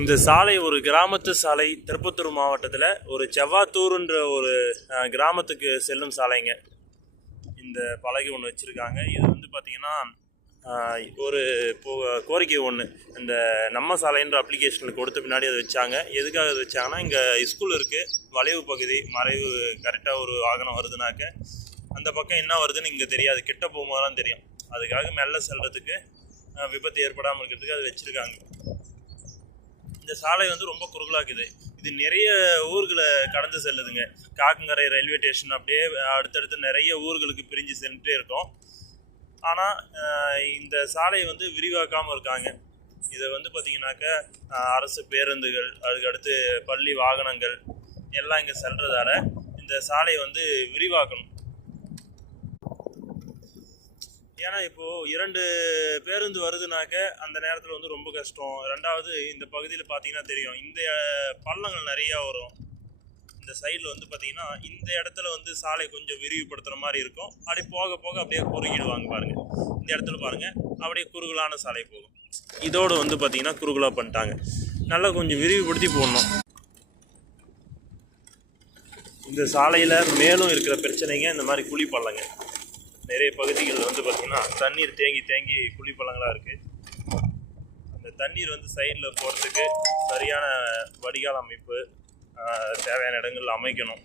இந்த சாலை ஒரு கிராமத்து சாலை. திருப்பத்தூர் மாவட்டத்தில் ஒரு செவ்வாத்தூர்ன்ற ஒரு கிராமத்துக்கு செல்லும் சாலைங்க. இந்த பலகை ஒன்று வச்சுருக்காங்க. இது வந்து பார்த்திங்கன்னா ஒரு கோரிக்கை ஒன்று இந்த நம்ம சாலைன்ற அப்ளிகேஷனில் கொடுத்த பின்னாடி அதை வச்சாங்க. எதுக்காக அதை வச்சாங்கன்னா, இங்கே ஸ்கூல் இருக்குது, வளைவு பகுதி, மறைவு கரெக்டாக ஒரு வாகனம் வருதுனாக்க அந்த பக்கம் என்ன வருதுன்னு இங்கே தெரியாது, கிட்ட போகும்போது தான் தெரியும். அதுக்காக மெல்ல செல்றதுக்கு, விபத்து ஏற்படாமல் இருக்கிறதுக்கு அது வச்சுருக்காங்க. இந்த சாலை வந்து ரொம்ப குறுகலாக்குது. இது நிறைய ஊர்களை கடந்து செல்லுதுங்க. காக்கங்கரை ரயில்வே ஸ்டேஷன் அப்படியே அடுத்தடுத்து நிறைய ஊர்களுக்கு பிரிஞ்சு சென்றுட்டே இருக்கும். ஆனால் இந்த சாலையை வந்து விரிவாக்காமல் இருக்காங்க. இதை வந்து பார்த்திங்கனாக்கா அரசு பேருந்துகள், அதுக்கடுத்து பள்ளி வாகனங்கள் எல்லாம் இங்கே செல்றதால இந்த சாலையை வந்து விரிவாக்கணும். ஏன்னா இப்போது 2 பேருந்து வருதுனாக்க அந்த நேரத்தில் வந்து ரொம்ப கஷ்டம். ரெண்டாவது, இந்த பகுதியில் பார்த்தீங்கன்னா தெரியும், இந்த பள்ளங்கள் நிறையா வரும். இந்த சைடில் வந்து பார்த்திங்கன்னா இந்த இடத்துல வந்து சாலை கொஞ்சம் விரிவுபடுத்துகிற மாதிரி இருக்கும். அப்படியே போக போக அப்படியே குறுகிடுவாங்க பாருங்கள். இந்த இடத்துல பாருங்கள், அப்படியே குறுகலான சாலை போகும். இதோடு வந்து பார்த்திங்கன்னா குறுகலாக பண்ணிட்டாங்க. நல்லா கொஞ்சம் விரிவுபடுத்தி போடணும். இந்த சாலையில் மேலும் இருக்கிற பிரச்சனைங்க இந்த மாதிரி குழி பள்ளங்க. நிறைய பகுதிகளில் வந்து பார்த்திங்கன்னா தண்ணீர் தேங்கி தேங்கி குழி பள்ளங்களாக இருக்குது. அந்த தண்ணீர் வந்து சைடில் போகிறதுக்கு சரியான வடிகால் அமைப்பு தேவையான இடங்கள் அமைக்கணும்.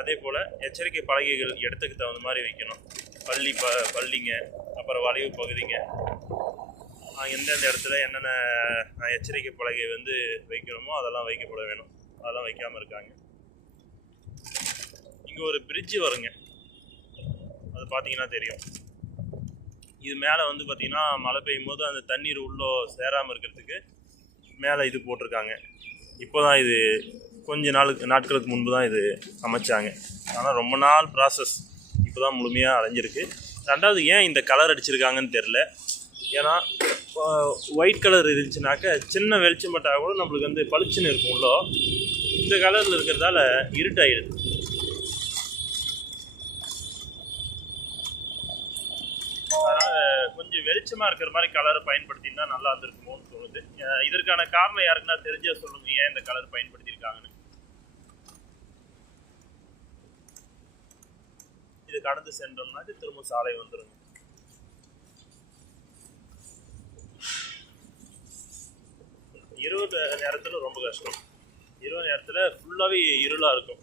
அதே போல் எச்சரிக்கை பலகைகள் இடத்துக்கு தகுந்த மாதிரி வைக்கணும். பள்ளிங்க, அப்புறம் வளைவு பகுதிங்க, எந்தெந்த இடத்துல என்னென்ன எச்சரிக்கை பலகை வந்து வைக்கணுமோ அதெல்லாம் வைக்கப்பட வேணும். அதெல்லாம் வைக்காமல் இருக்காங்க. இங்கே ஒரு பிரிட்ஜு வருங்க, அது பார்த்தீங்கன்னா தெரியும். இது மேலே வந்து பார்த்திங்கன்னா மழை பெய்யும் போது அந்த தண்ணீர் உள்ளே சேராமல் இருக்கிறதுக்கு மேலே இது போட்டிருக்காங்க. இப்போ தான் இது கொஞ்ச நாட்களுக்கு முன்பு தான் இது அமைச்சாங்க. ஆனால் ரொம்ப நாள் ப்ராசஸ், இப்போ தான் முழுமையாக அடைஞ்சிருக்கு. ரெண்டாவது, ஏன் இந்த கலர் அடிச்சிருக்காங்கன்னு தெரில. ஏன்னா ஒயிட் கலர் இருந்துச்சுனாக்க சின்ன வெளிச்சம் பட்டால் கூட நம்மளுக்கு வந்து பளிச்சுன்னு இருக்கும் உள்ளே. இந்த கலரில் இருக்கிறதால இருட்டாயிடுது. அதனால் கொஞ்சம் வெளிச்சமாக இருக்கிற மாதிரி கலரை பயன்படுத்தினா நல்லா இருந்திருக்குமோன்னு தோணுது. இதற்கான காரணம் யாருக்குன்னா தெரிஞ்சா சொல்லுங்க, ஏன் இந்த கலர் பயன்படுத்தியிருக்காங்கன்னு. இது கடந்து சென்றோம்னாக்க திரும்ப சாலை வந்துடுங்க. இரவு நேரத்தில் ரொம்ப கஷ்டம். இரவு நேரத்தில் ஃபுல்லாகவே இருளாக இருக்கும்.